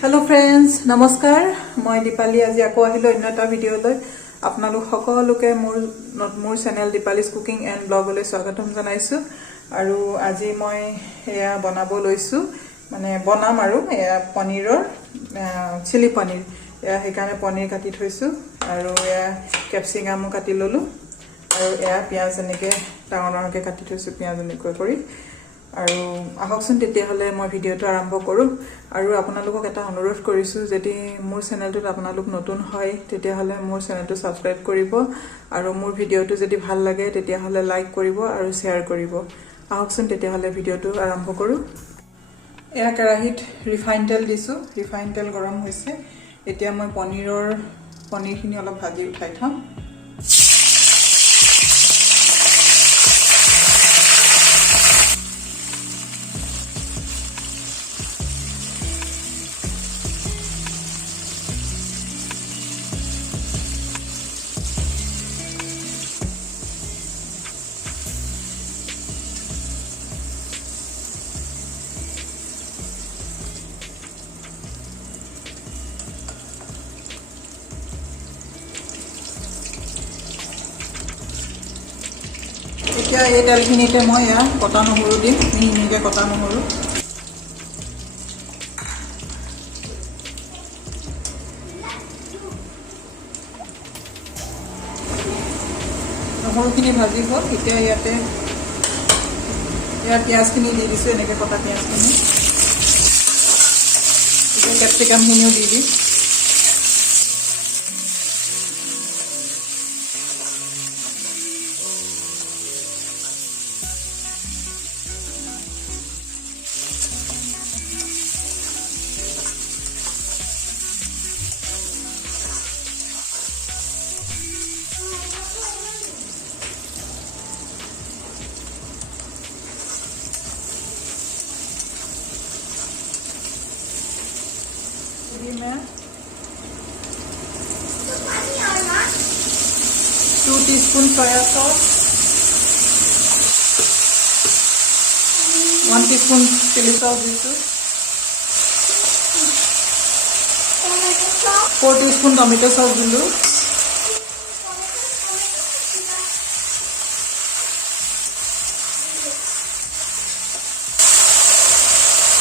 hello friends नमस्कार मैं दीपाली आज आको आहिलो अन्य এটা ভিডিওলৈ আপোনালোক সকলোকে মোৰ চেনেল দীপালিস কুকিং এন্ড ব্লগলৈ স্বাগতম জনাইছো আৰু আজি মই এয়া বনাব লৈছো মানে বনাম আৰু এয়া পনীৰৰ চিলি পনীৰ এয়া হেকানে পনীৰ কাটি থৈছো আৰু এয়া ক্যাপসিকাম কাটি ললো আৰু এয়া পিয়াজ এনেকে ডাঙৰকে কাটি থৈছো পিয়াজ এনেকৈ কৰি আৰু আহকচোন তেতিয়া হলে মই ভিডিওটো আৰম্ভ কৰো আৰু আপোনালোকক এটা অনুৰোধ কৰিছো যদি মোৰ চেনেলটোত আপোনালোক নতুন হয় তেতিয়া হলে মোৰ চেনেলটো সাবস্ক্ৰাইব কৰিব আৰু মোৰ ভিডিওটো যদি ভাল লাগে তেতিয়া হলে লাইক কৰিব আৰু শেয়াৰ কৰিব আহকচোন তেতিয়া হলে ভিডিওটো আৰম্ভ কৰো এয়া কেৰাহীত ৰিফাইন তেল দিছো ৰিফাইন তেল গৰম হৈছে এতিয়া মই পনীৰখিনি অলপ ভাজি উঠাই থম এতিয়া এই তেলখিনিতে মই ইয়া কটা নহৰু দিম মিহিমিহিকে কটা নহৰু নহৰুখিনি ভাজি হ'ল এতিয়া ইয়াতে পিঁয়াজখিনি দি দিছো এনেকৈ কটা পিঁয়াজখিনি এতিয়া কেপচিকামখিনিও দি দিম मैं 2 teaspoon soya sauce 1 teaspoon chilli sauce दिसु 4 टीस्पून टमेटो सॉस दिलु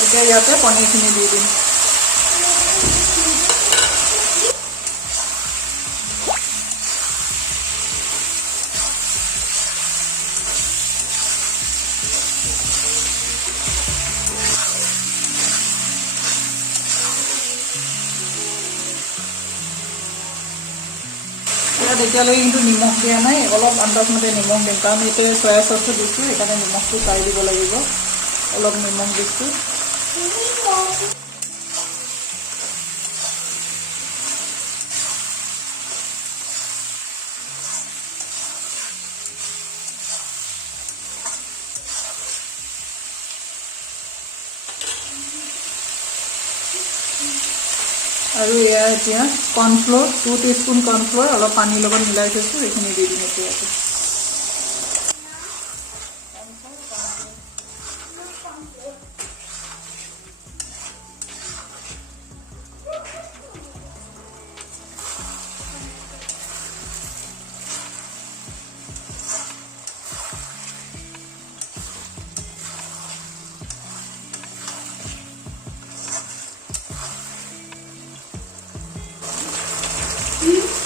এতিয়া ইয়াতে পনীৰখিনি দি দিম এতিয়ালৈকে কিন্তু নিমখ দিয়া নাই অলপ আন্দাজমতে নিমখ দিম কাৰণ এতে সয়া সসটো দিছো এখানে নিমখটো চাই দিব লাগিব অলপ নিমখ দিছো আৰু এয়া এতিয়া কৰ্নফ্লোৰ 2 টিস্পুন কৰ্নফ্লোৰ অলপ পানীৰ লগত মিলাই থৈছো এইখিনি দি দিম এতিয়া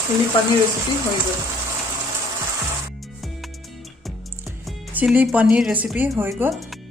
चिली पनीर रेसिपी हो गई चिली पनीर रेसिपी हो गई